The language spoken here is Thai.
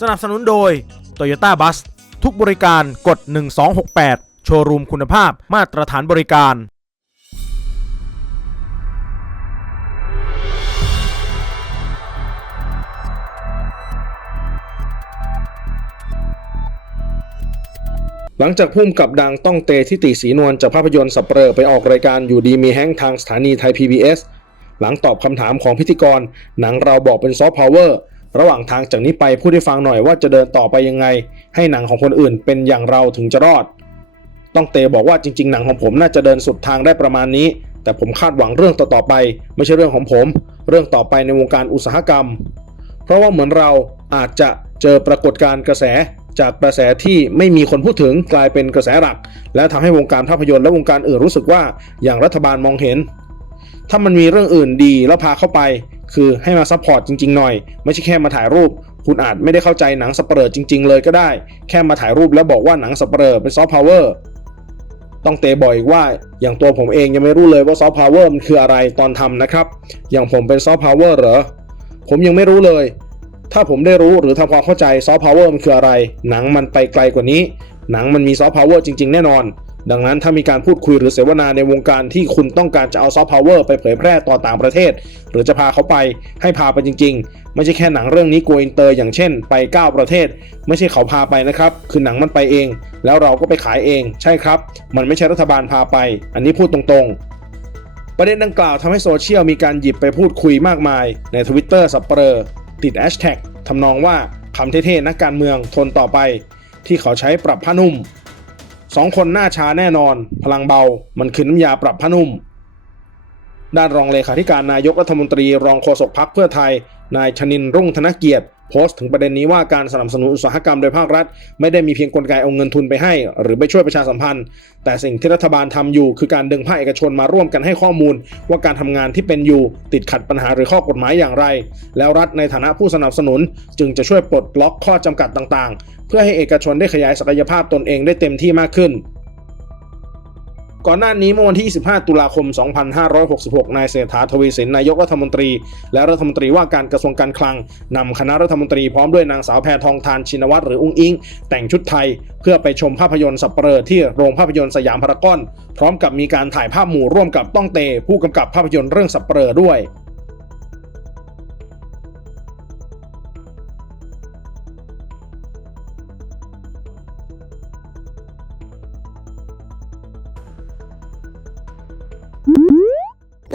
สนับสนุนโดย Toyota Bus ทุกบริการกด 1268 โชว์รูมคุณภาพมาตรฐานบริการ หลังจากพุ่มกับดังต้องเตทิติศรีนวลจากภาพยนตร์สัปเหรอไปออกรายการอยู่ดีมีแห้งทางสถานีไทย PBS หลังตอบคำถามของพิธีกร หนังเราบอกเป็นซอฟต์พาวเวอร์ ระหว่างทางจากนี้ไปพูดให้ฟังหน่อยว่าจะเดินต่อไปยังไง ให้หนังของคนอื่นเป็นอย่างเราถึงจะรอด ต้องเตบอกว่าจริง ๆ หนังของผมน่าจะเดินสุดทางได้ประมาณนี้ แต่ผมคาดหวังเรื่องต่อๆไป ไม่ใช่เรื่องของผม เรื่องต่อไปในวงการอุตสาหกรรม เพราะว่าเหมือนเราอาจจะเจอปรากฏการณ์กระแสจากกระแสที่ไม่มีคนพูดถึงกลายเป็นกระแสหลัก และทำให้วงการภาพยนตร์และวงการอื่นรู้สึกว่าอย่างรัฐบาลมองเห็น ถ้ามันมีเรื่องอื่นดีแล้วพาเข้าไป คือให้มาซัพพอร์ตจริงๆหน่อย ไม่ใช่แค่มาถ่ายรูป คุณอาจไม่ได้เข้าใจหนังสเปรอจริง ๆ เลยก็ได้ แค่มาถ่ายรูปแล้วบอกว่าหนังสเปรอเป็นซอฟต์พาวเวอร์ต้องเตะบอกอีกว่าอย่างตัวผมเองยังไม่รู้เลยว่าซอฟต์พาวเวอร์มันคืออะไรตอนทำนะครับ อย่างผมเป็นซอฟต์พาวเวอร์เหรอ ผมยังไม่รู้เลย ถ้าผมได้รู้หรือทำความเข้าใจซอฟต์พาวเวอร์มันคืออะไร หนังมันไปไกลกว่านี้ หนังมันมีซอฟต์พาวเวอร์จริง ๆ แน่นอน ดังนั้นถ้ามีการพูดคุยหรือเสวนาในวงการที่คุณต้องการจะเอาซอฟต์พาวเวอร์ไปเผยแพร่ต่อต่างประเทศ หรือจะพาเขาไปให้พาไปจริง ๆ ไม่ใช่แค่หนังเรื่องนี้โกอินเตอร์อย่างเช่นไป 9 ประเทศ ไม่ใช่เขาพาไปนะครับ คือหนังมันไปเอง แล้วเราก็ไปขายเอง ใช่ครับ มันไม่ใช่รัฐบาลพาไป อันนี้พูดตรงๆประเด็นดังกล่าวทำให้โซเชียลมีการหยิบไปพูดคุยมากมาย ในทวิตเตอร์สับเปลอติดแฮชแท็กทำนองว่าคำเท่ๆนักการเมืองทนต่อไป ที่เขาใช้ปรับผ้านุ่ม สองคนหน้าช้าแน่นอน พลังเบา มันคือน้ำยาปรับผ้านุ่ม ด้านรองเลขาธิการนายกรัฐมนตรีรองโฆษกพักเพื่อไทย นายชนินรุ่งธนเกียรติโพสต์ถึงประเด็นนี้ว่าการสนับสนุนอุตสาหกรรมโดยภาครัฐ ไม่ได้มีเพียงกลไกเอาเงินทุนไปให้ หรือไปช่วยประชาสัมพันธ์ แต่สิ่งที่รัฐบาลทำอยู่ คือการดึงภาคเอกชนมาร่วมกันให้ข้อมูล ว่าการทำงานที่เป็นอยู่ติดขัดปัญหาหรือข้อกฎหมายอย่างไร แล้วรัฐในฐานะผู้สนับสนุน จึงจะช่วยปลดล็อกข้อจำกัดต่างๆ เพื่อให้เอกชนได้ขยายศักยภาพตนเองได้เต็มที่มากขึ้น ก่อนหน้านี้เมื่อวันที่ 25 ตุลาคม 2566 นายเศรษฐาทวีสินนายกรัฐมนตรี และรัฐมนตรีว่าการกระทรวงการคลังนำคณะรัฐมนตรีพร้อมด้วยนางสาวแพทองทานชินวัตรหรืออุ้งอิง แต่งชุดไทย เพื่อไปชมภาพยนตร์สัปเหร่อที่โรงภาพยนตร์สยามพารากอน พร้อมกับมีการถ่ายภาพหมู่ร่วมกับต้องเต ผู้กำกับภาพยนตร์เรื่องสัปเหร่อด้วย